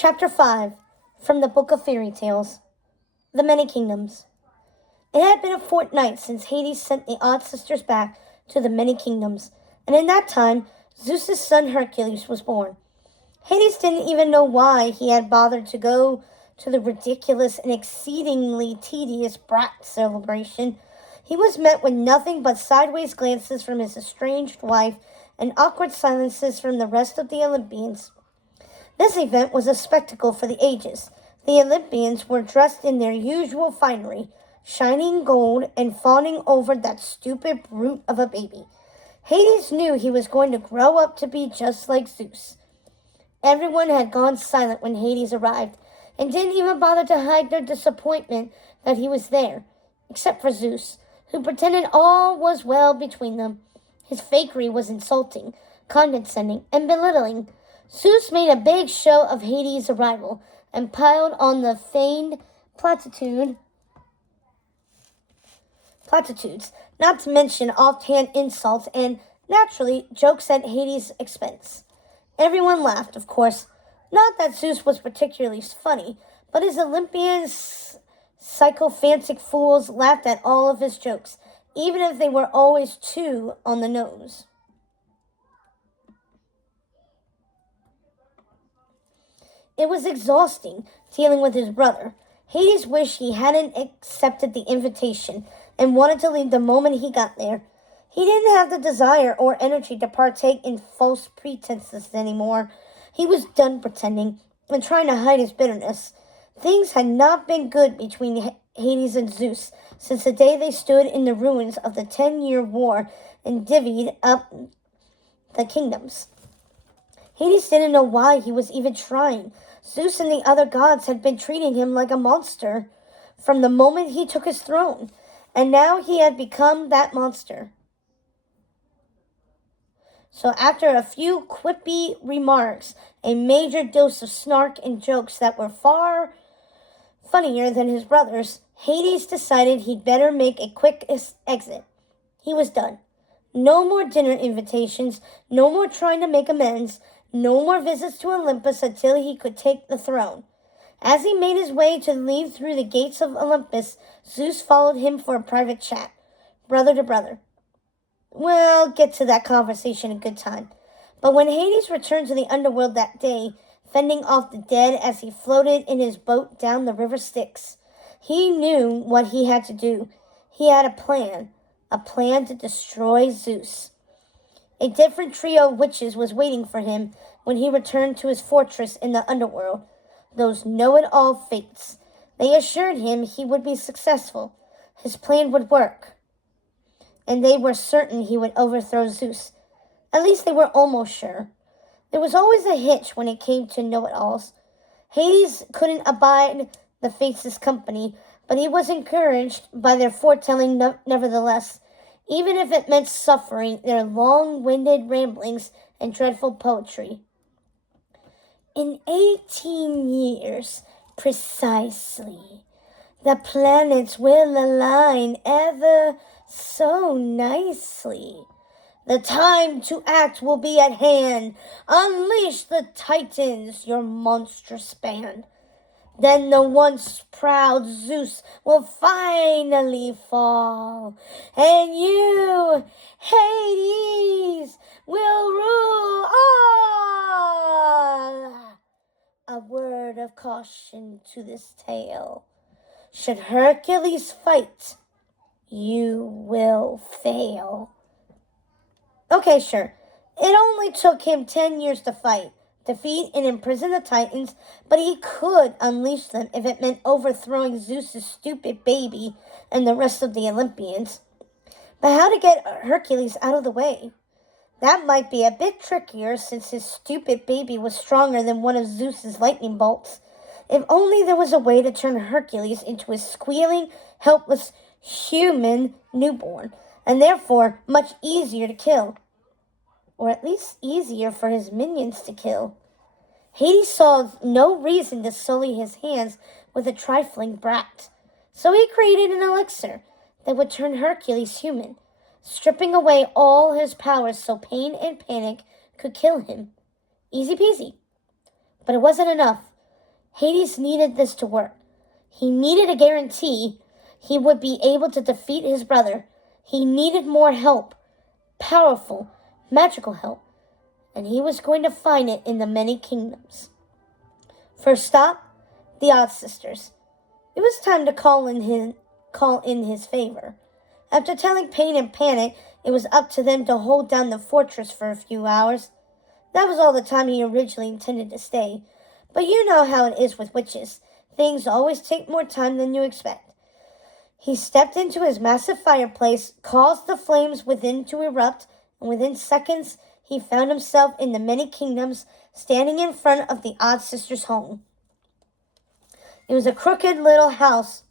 Chapter 5 from the Book of Fairy Tales, The Many Kingdoms. It had been a fortnight since Hades sent the odd sisters back to the Many Kingdoms, and in that time, Zeus's son Hercules was born. Hades didn't even know why he had bothered to go to the ridiculous and exceedingly tedious brat celebration. He was met with nothing but sideways glances from his estranged wife and awkward silences from the rest of the Olympians. This event was a spectacle for the ages. The Olympians were dressed in their usual finery, shining gold and fawning over that stupid brute of a baby. Hades knew he was going to grow up to be just like Zeus. Everyone had gone silent when Hades arrived, and didn't even bother to hide their disappointment that he was there, except for Zeus, who pretended all was well between them. His fakery was insulting, condescending, and belittling. Zeus made a big show of Hades' arrival and piled on the feigned platitudes, not to mention offhand insults and, naturally, jokes at Hades' expense. Everyone laughed, of course. Not that Zeus was particularly funny, but his Olympian sycophantic fools laughed at all of his jokes, even if they were always too on the nose. It was exhausting dealing with his brother. Hades wished he hadn't accepted the invitation and wanted to leave the moment he got there. He didn't have the desire or energy to partake in false pretenses anymore. He was done pretending and trying to hide his bitterness. Things had not been good between Hades and Zeus since the day they stood in the ruins of the 10-year war and divvied up the kingdoms. Hades didn't know why he was even trying. Zeus and the other gods had been treating him like a monster from the moment he took his throne, and now he had become that monster. So after a few quippy remarks, a major dose of snark and jokes that were far funnier than his brother's, Hades decided he'd better make a quick exit. He was done. No more dinner invitations, no more trying to make amends, no more visits to Olympus until he could take the throne. As he made his way to leave through the gates of Olympus, Zeus followed him for a private chat, brother to brother. We'll get to that conversation in good time. But when Hades returned to the underworld that day, fending off the dead as he floated in his boat down the river Styx, he knew what he had to do. He had a plan to destroy Zeus. A different trio of witches was waiting for him when he returned to his fortress in the underworld, those know-it-all fates. They assured him he would be successful. His plan would work. And they were certain he would overthrow Zeus. At least they were almost sure. There was always a hitch when it came to know-it-alls. Hades couldn't abide the fates' company, but he was encouraged by their foretelling nevertheless, even if it meant suffering their long-winded ramblings and dreadful poetry. In 18 years, precisely, the planets will align ever so nicely. The time to act will be at hand. Unleash the Titans, your monstrous band. Then the once proud Zeus will finally fall, and you, Hades, will rule all. A word of caution to this tale. Should Hercules fight, you will fail. Okay, sure. It only took him 10 years to fight, defeat and imprison the Titans, but he could unleash them if it meant overthrowing Zeus's stupid baby and the rest of the Olympians. But how to get Hercules out of the way? That might be a bit trickier since his stupid baby was stronger than one of Zeus's lightning bolts. If only there was a way to turn Hercules into a squealing, helpless human newborn, and therefore much easier to kill. Or at least easier for his minions to kill. Hades saw no reason to sully his hands with a trifling brat, so he created an elixir that would turn Hercules human, stripping away all his powers so pain and panic could kill him. Easy peasy. But it wasn't enough. Hades needed this to work. He needed a guarantee he would be able to defeat his brother. He needed more help, powerful, magical help, and he was going to find it in the many kingdoms. First stop, the Odd Sisters. It was time to call in his favor. After telling Pain and Panic it was up to them to hold down the fortress for a few hours, that was all the time he originally intended to stay. But you know how it is with witches. Things always take more time than you expect. He stepped into his massive fireplace, caused the flames within to erupt, and within seconds he found himself in the many kingdoms, standing in front of the Odd Sisters' home. It was a crooked little house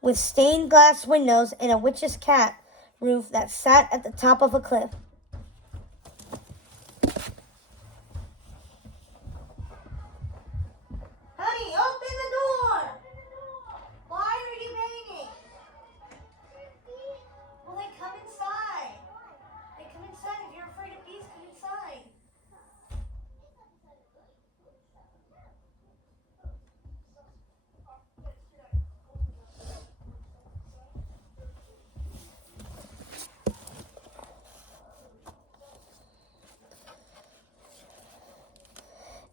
with stained glass windows and a witch's cat roof that sat at the top of a cliff. Honey, open the door! Why are you banging? Well, then come inside. Then come inside. If you're afraid of bees, come inside.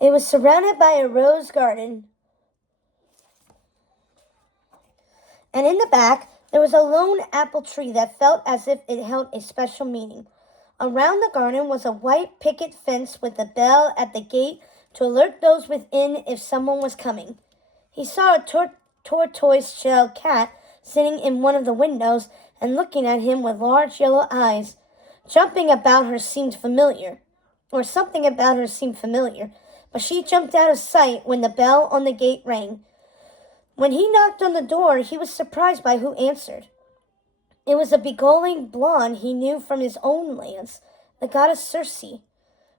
It was surrounded by a rose garden, and in the back there was a lone apple tree that felt as if it held a special meaning. Around the garden was a white picket fence with a bell at the gate to alert those within if someone was coming. He saw a tortoise-shell cat sitting in one of the windows and looking at him with large yellow eyes. Something about her seemed familiar, but she jumped out of sight when the bell on the gate rang. When he knocked on the door, he was surprised by who answered. It was a beguiling blonde he knew from his own lands, the goddess Circe.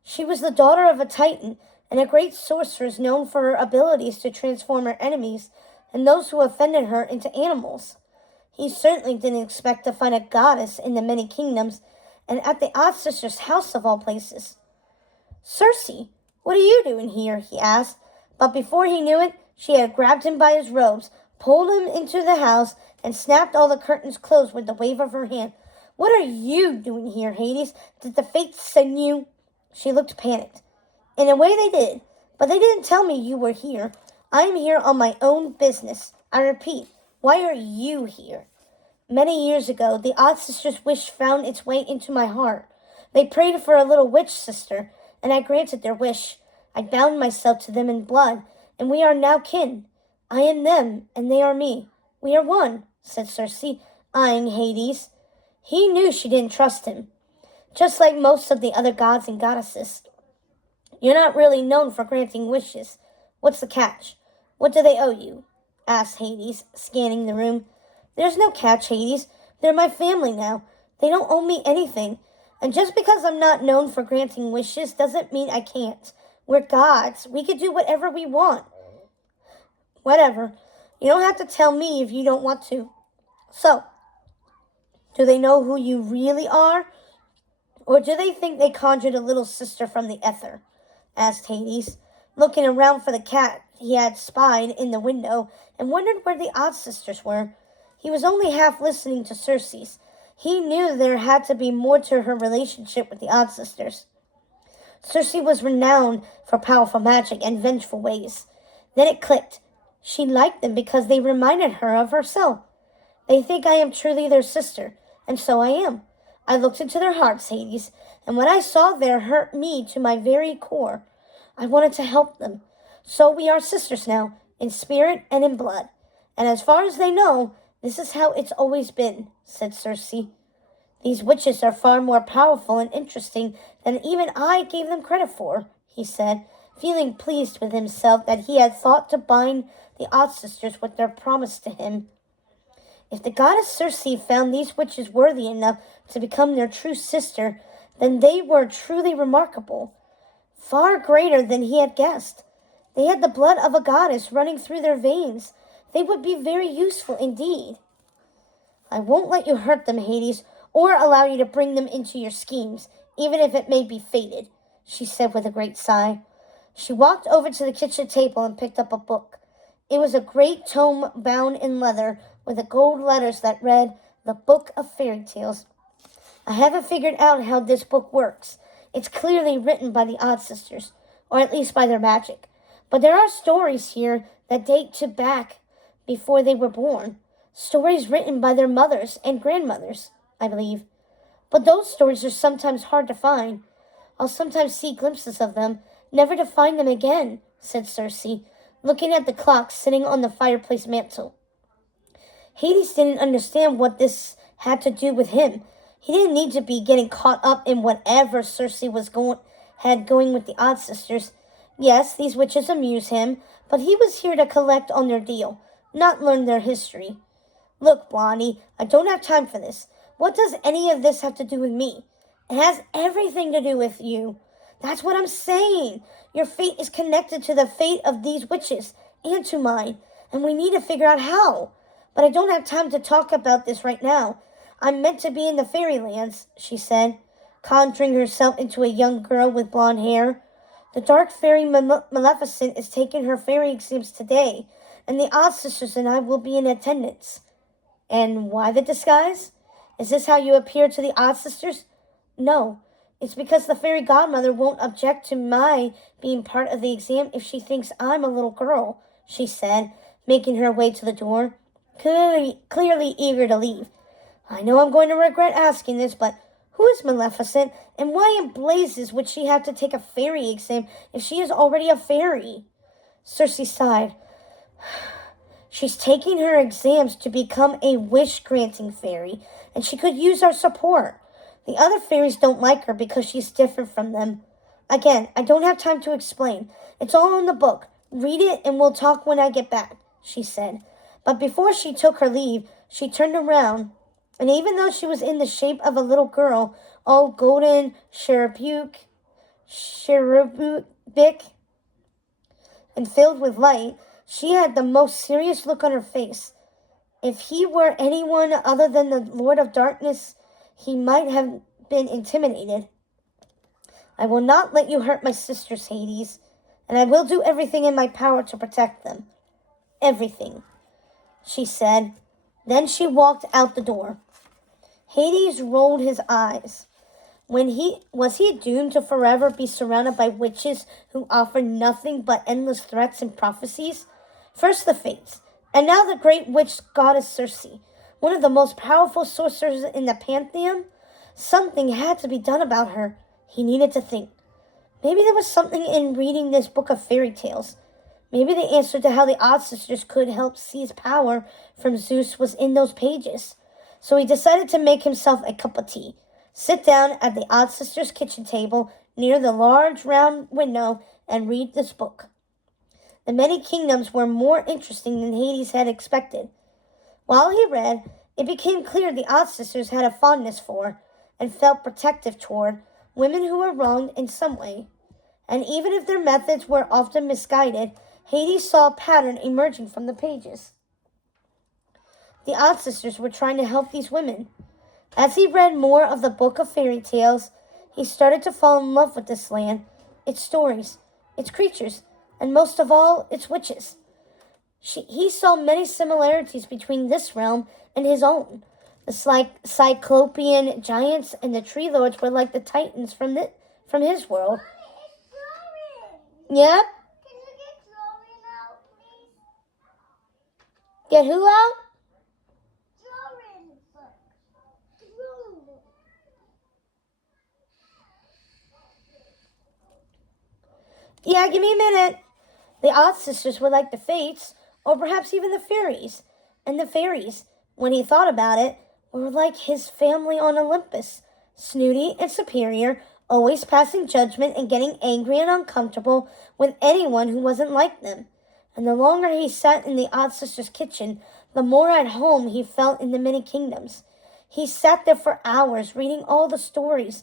She was the daughter of a titan and a great sorceress known for her abilities to transform her enemies and those who offended her into animals. He certainly didn't expect to find a goddess in the many kingdoms and at the Odd Sisters' house of all places. "Circe, what are you doing here?" he asked, but before he knew it, she had grabbed him by his robes, pulled him into the house, and snapped all the curtains closed with the wave of her hand. "What are you doing here, Hades? Did the fates send you?" She looked panicked. "In a way they did, but they didn't tell me you were here. I am here on my own business. I repeat, why are you here?" Many years ago, the Odd Sisters' wish found its way into my heart. They prayed for a little witch sister, and I granted their wish. I bound myself to them in blood, and we are now kin. I am them, and they are me. We are one, said Circe, eyeing Hades. He knew she didn't trust him, just like most of the other gods and goddesses. "You're not really known for granting wishes. What's the catch? What do they owe you?" asked Hades, scanning the room. "There's no catch, Hades. They're my family now. They don't owe me anything. And just because I'm not known for granting wishes doesn't mean I can't. We're gods. We can do whatever we want." "Whatever. You don't have to tell me if you don't want to. So, do they know who you really are? Or do they think they conjured a little sister from the ether?" asked Hades, looking around for the cat he had spied in the window and wondered where the Odd Sisters were. He was only half listening to Circe's. He knew there had to be more to her relationship with the Odd Sisters. Circe was renowned for powerful magic and vengeful ways. Then it clicked. She liked them because they reminded her of herself. "They think I am truly their sister, and so I am. I looked into their hearts, Hades, and what I saw there hurt me to my very core. I wanted to help them. So we are sisters now, in spirit and in blood. And as far as they know, this is how it's always been," said Circe. "These witches are far more powerful and interesting than even I gave them credit for," he said, feeling pleased with himself that he had thought to bind the Odd Sisters with their promise to him. If the goddess Circe found these witches worthy enough to become their true sister, then they were truly remarkable, far greater than he had guessed. They had the blood of a goddess running through their veins. They would be very useful indeed. "I won't let you hurt them, Hades, or allow you to bring them into your schemes, even if it may be fated," she said with a great sigh. She walked over to the kitchen table and picked up a book. It was a great tome bound in leather with the gold letters that read, "The Book of Fairy Tales." "I haven't figured out how this book works. It's clearly written by the Odd Sisters, or at least by their magic. But there are stories here that date to back before they were born. Stories written by their mothers and grandmothers, I believe. But those stories are sometimes hard to find. I'll sometimes see glimpses of them, never to find them again," said Circe, looking at the clock sitting on the fireplace mantel. Hades didn't understand what this had to do with him. He didn't need to be getting caught up in whatever Circe had going with the Odd Sisters. Yes, these witches amuse him, but he was here to collect on their deal, not learn their history. "Look, Blondie, I don't have time for this. What does any of this have to do with me?" "It has everything to do with you. That's what I'm saying. Your fate is connected to the fate of these witches and to mine, and we need to figure out how. But I don't have time to talk about this right now. I'm meant to be in the fairylands," she said, conjuring herself into a young girl with blonde hair. "The dark fairy Maleficent is taking her fairy exams today, and the Odd Sisters and I will be in attendance." "And why the disguise? Is this how you appear to the Odd Sisters?" "No, it's because the fairy godmother won't object to my being part of the exam if she thinks I'm a little girl," she said, making her way to the door, clearly eager to leave. "I know I'm going to regret asking this, but who is Maleficent, and why in blazes would she have to take a fairy exam if she is already a fairy?" Circe sighed. "She's taking her exams to become a wish-granting fairy, and she could use our support. The other fairies don't like her because she's different from them. Again, I don't have time to explain. It's all in the book. Read it and we'll talk when I get back," she said. But before she took her leave, she turned around, and even though she was in the shape of a little girl, all golden, cherubic, and filled with light, she had the most serious look on her face. If he were anyone other than the Lord of Darkness, he might have been intimidated. "I will not let you hurt my sisters, Hades, and I will do everything in my power to protect them. Everything," she said. Then she walked out the door. Hades rolled his eyes. Was he doomed to forever be surrounded by witches who offered nothing but endless threats and prophecies? First the Fates, and now the great witch goddess Circe, one of the most powerful sorcerers in the pantheon. Something had to be done about her. He needed to think. Maybe there was something in reading this book of fairy tales. Maybe the answer to how the Odd Sisters could help seize power from Zeus was in those pages. So he decided to make himself a cup of tea, sit down at the Odd Sisters' kitchen table near the large round window, and read this book. The many kingdoms were more interesting than Hades had expected. While he read, it became clear the Odd Sisters had a fondness for, and felt protective toward, women who were wronged in some way. And even if their methods were often misguided, Hades saw a pattern emerging from the pages. The Odd Sisters were trying to help these women. As he read more of the book of fairy tales, he started to fall in love with this land, its stories, its creatures, and most of all, its witches. He saw many similarities between this realm and his own. The Cyclopean giants and the tree lords were like the titans from his world. Yeah? Can you get Chloe now, please? Get who out? Chloe. Yeah, give me a minute. The Odd Sisters were like the Fates, or perhaps even the fairies. And the fairies, when he thought about it, were like his family on Olympus, snooty and superior, always passing judgment and getting angry and uncomfortable with anyone who wasn't like them. And the longer he sat in the Odd Sisters' kitchen, the more at home he felt in the many kingdoms. He sat there for hours reading all the stories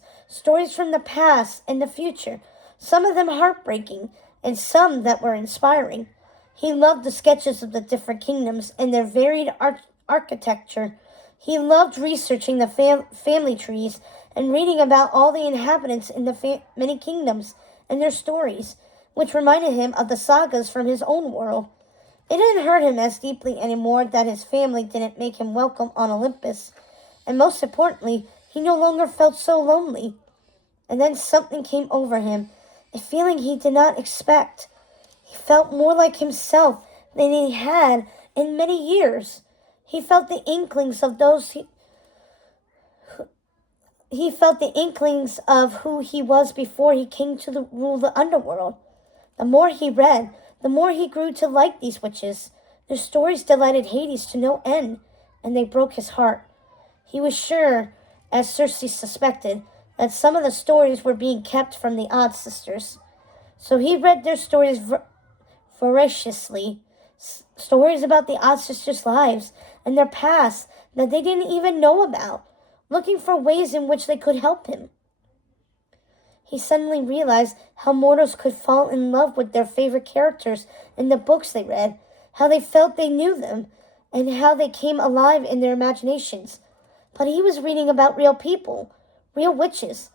from the past and the future, some of them heartbreaking, and some that were inspiring. He loved the sketches of the different kingdoms and their varied architecture. He loved researching the family trees and reading about all the inhabitants in the many kingdoms and their stories. which reminded him of the sagas from his own world. It didn't hurt him as deeply anymore that his family didn't make him welcome on Olympus, and most importantly, he no longer felt so lonely. And then something came over him, a feeling he did not expect. He felt more like himself than he had in many years. He felt the inklings of he felt the inklings of who he was before he came to rule the underworld. The more he read, the more he grew to like these witches. Their stories delighted Hades to no end, and they broke his heart. He was sure, as Circe suspected, that some of the stories were being kept from the Odd Sisters. So he read their stories voraciously, stories about the Odd Sisters' lives and their past that they didn't even know about, looking for ways in which they could help him. He suddenly realized how mortals could fall in love with their favorite characters in the books they read, how they felt they knew them, and how they came alive in their imaginations. But he was reading about real people, real witches,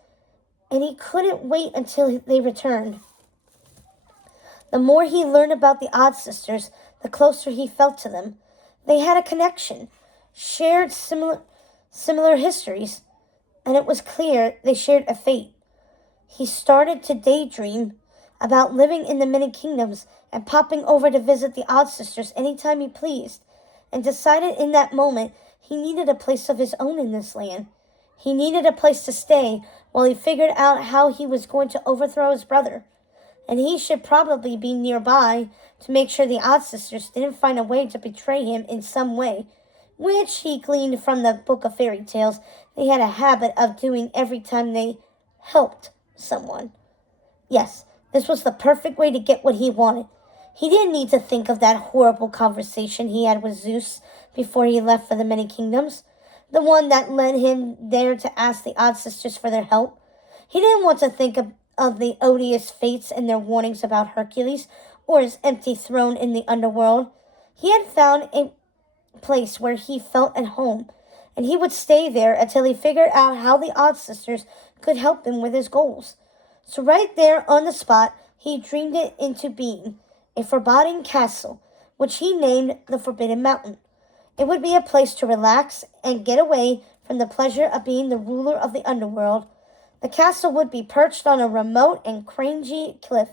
and he couldn't wait until they returned. The more he learned about the Odd Sisters, the closer he felt to them. They had a connection, shared similar histories, and it was clear they shared a fate. He started to daydream about living in the many kingdoms and popping over to visit the Odd Sisters anytime he pleased, and decided in that moment he needed a place of his own in this land. He needed a place to stay while he figured out how he was going to overthrow his brother. And he should probably be nearby to make sure the Odd Sisters didn't find a way to betray him in some way, which he gleaned from the Book of Fairy Tales they had a habit of doing every time they helped someone. Yes, this was the perfect way to get what he wanted. He didn't need to think of that horrible conversation he had with Zeus before he left for the many kingdoms, the one that led him there to ask the Odd Sisters for their help. He didn't want to think of the odious fates and their warnings about Hercules or his empty throne in the underworld. He had found a place where he felt at home, and he would stay there until he figured out how the Odd Sisters could help him with his goals. So right there on the spot, he dreamed it into being, a foreboding castle, which he named the Forbidden Mountain. It would be a place to relax and get away from the pleasure of being the ruler of the underworld. The castle would be perched on a remote and crangy cliff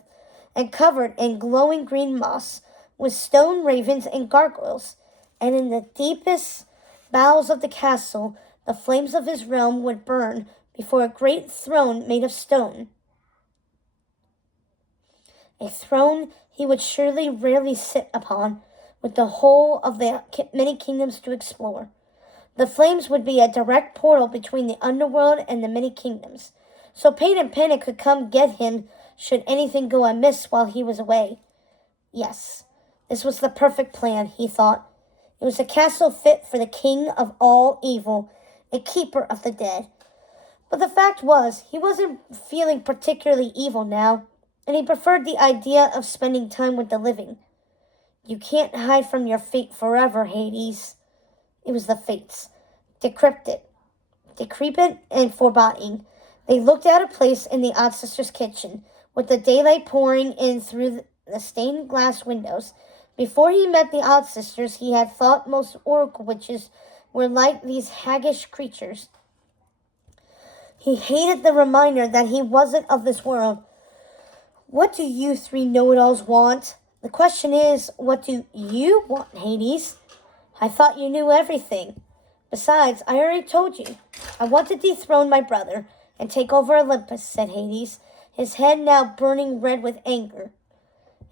and covered in glowing green moss, with stone ravens and gargoyles. And in the deepest bowels of the castle, the flames of his realm would burn before a great throne made of stone. A throne he would surely rarely sit upon, with the whole of the many kingdoms to explore. The flames would be a direct portal between the underworld and the many kingdoms, so Pain and Panic could come get him should anything go amiss while he was away. Yes, this was the perfect plan, he thought. It was a castle fit for the king of all evil, a keeper of the dead. But the fact was, he wasn't feeling particularly evil now, and he preferred the idea of spending time with the living. You can't hide from your fate forever, Hades. It was the fates, decrepit and foreboding. They looked out of place in the Odd Sisters' kitchen, with the daylight pouring in through the stained glass windows. Before he met the Odd Sisters, he had thought most oracle witches were like these haggish creatures. He hated the reminder that he wasn't of this world. What do you three know-it-alls want? The question is, what do you want, Hades? I thought you knew everything. Besides, I already told you. I want to dethrone my brother and take over Olympus, said Hades, his head now burning red with anger.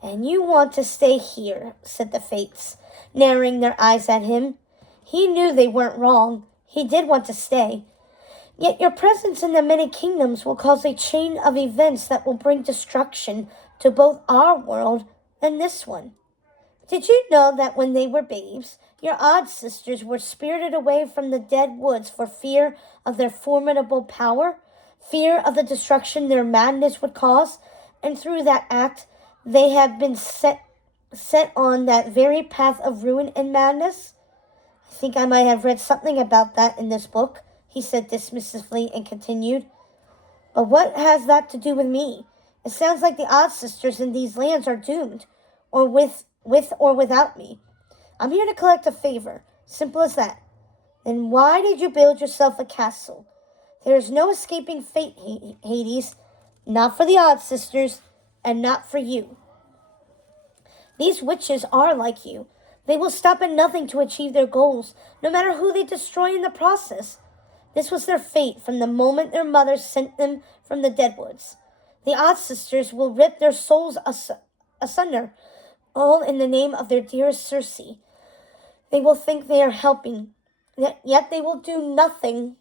And you want to stay here, said the Fates, narrowing their eyes at him. He knew they weren't wrong. He did want to stay. Yet your presence in the many kingdoms will cause a chain of events that will bring destruction to both our world and this one. Did you know that when they were babes, your Odd Sisters were spirited away from the dead woods for fear of their formidable power, fear of the destruction their madness would cause, and through that act, they have been set on that very path of ruin and madness? I think I might have read something about that in this book, he said dismissively and continued. But what has that to do with me? It sounds like the Odd Sisters in these lands are doomed, or with or without me. I'm here to collect a favor. Simple as that. Then why did you build yourself a castle? There is no escaping fate, Hades. Not for the Odd Sisters, and not for you. These witches are like you. They will stop at nothing to achieve their goals, no matter who they destroy in the process. This was their fate from the moment their mothers sent them from the Deadwoods. The Odd Sisters will rip their souls asunder, all in the name of their dearest Circe. They will think they are helping, yet they will do nothing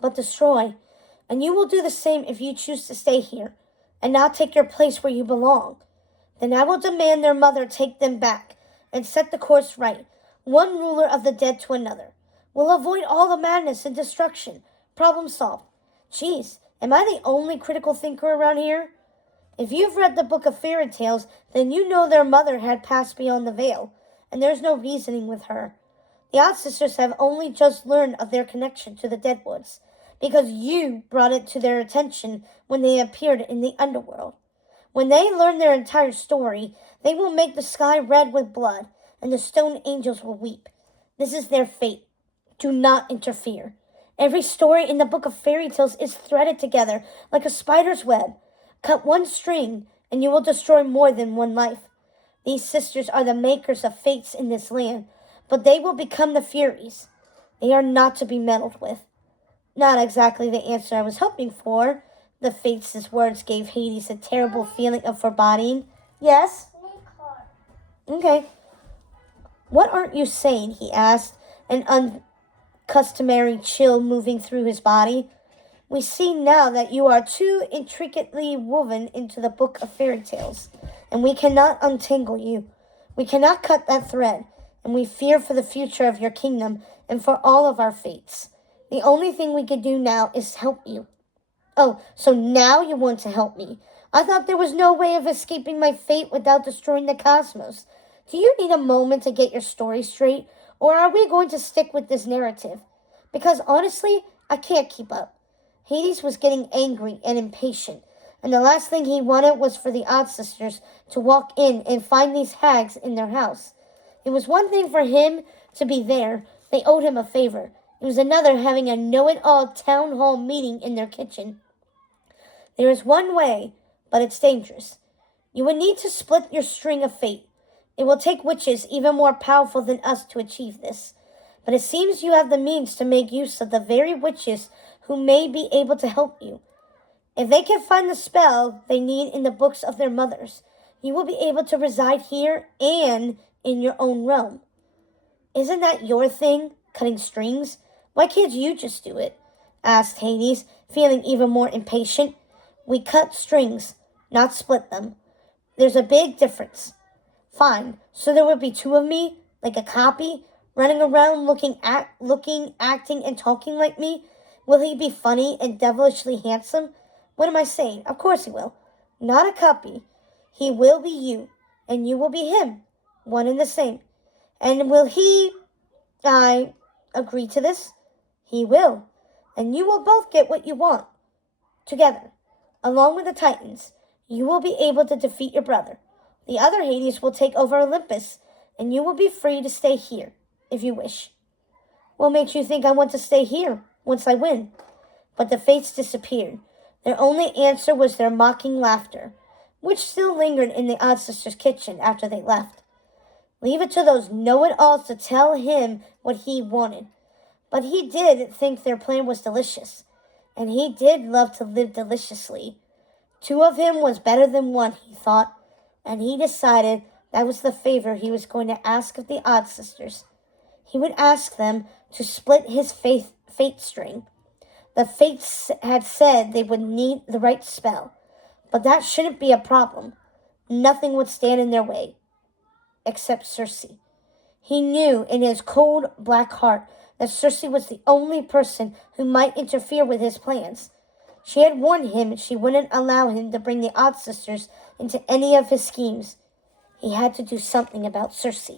but destroy. And you will do the same if you choose to stay here, and not take your place where you belong. Then I will demand their mother take them back, and set the course right, one ruler of the dead to another. We'll avoid all the madness and destruction. Problem solved. Geez, am I the only critical thinker around here? If you've read the Book of Fairy Tales, then you know their mother had passed beyond the veil, and there's no reasoning with her. The Odd Sisters have only just learned of their connection to the Deadwoods, because you brought it to their attention when they appeared in the underworld. When they learn their entire story, they will make the sky red with blood, and the stone angels will weep. This is their fate. Do not interfere. Every story in the Book of Fairy Tales is threaded together like a spider's web. Cut one string, and you will destroy more than one life. These sisters are the makers of fates in this land, but they will become the Furies. They are not to be meddled with. Not exactly the answer I was hoping for. The Fates' words gave Hades a terrible feeling of foreboding. Yes? Okay. What aren't you saying? He asked, an uncustomary chill moving through his body. We see now that you are too intricately woven into the Book of Fairy Tales, and we cannot untangle you. We cannot cut that thread, and we fear for the future of your kingdom and for all of our fates. The only thing we can do now is help you. Oh, so now you want to help me. I thought there was no way of escaping my fate without destroying the cosmos. Do you need a moment to get your story straight, or are we going to stick with this narrative? Because honestly, I can't keep up. Hades was getting angry and impatient, and the last thing he wanted was for the Odd Sisters to walk in and find these hags in their house. It was one thing for him to be there. They owed him a favor. It was another having a know-it-all town hall meeting in their kitchen. There is one way, but it's dangerous. You will need to split your string of fate. It will take witches even more powerful than us to achieve this. But it seems you have the means to make use of the very witches who may be able to help you. If they can find the spell they need in the books of their mothers, you will be able to reside here and in your own realm. Isn't that your thing, cutting strings? Why can't you just do it? Asked Hades, feeling even more impatient. We cut strings, not split them. There's a big difference. Fine, so there would be two of me, like a copy, running around looking, acting, and talking like me? Will he be funny and devilishly handsome? What am I saying? Of course he will. Not a copy. He will be you, and you will be him, one and the same. And will I agree to this? He will, and you will both get what you want. Together, along with the Titans, you will be able to defeat your brother. The other Hades will take over Olympus, and you will be free to stay here, if you wish. What makes you think I want to stay here once I win? But the Fates disappeared. Their only answer was their mocking laughter, which still lingered in the Odd Sisters' kitchen after they left. Leave it to those know-it-alls to tell him what he wanted. But he did think their plan was delicious, and he did love to live deliciously. Two of him was better than one, he thought, and he decided that was the favor he was going to ask of the Odd Sisters. He would ask them to split his fate string. The Fates had said they would need the right spell, but that shouldn't be a problem. Nothing would stand in their way, except Circe. He knew in his cold, black heart that Circe was the only person who might interfere with his plans. She had warned him she wouldn't allow him to bring the Odd Sisters into any of his schemes. He had to do something about Circe.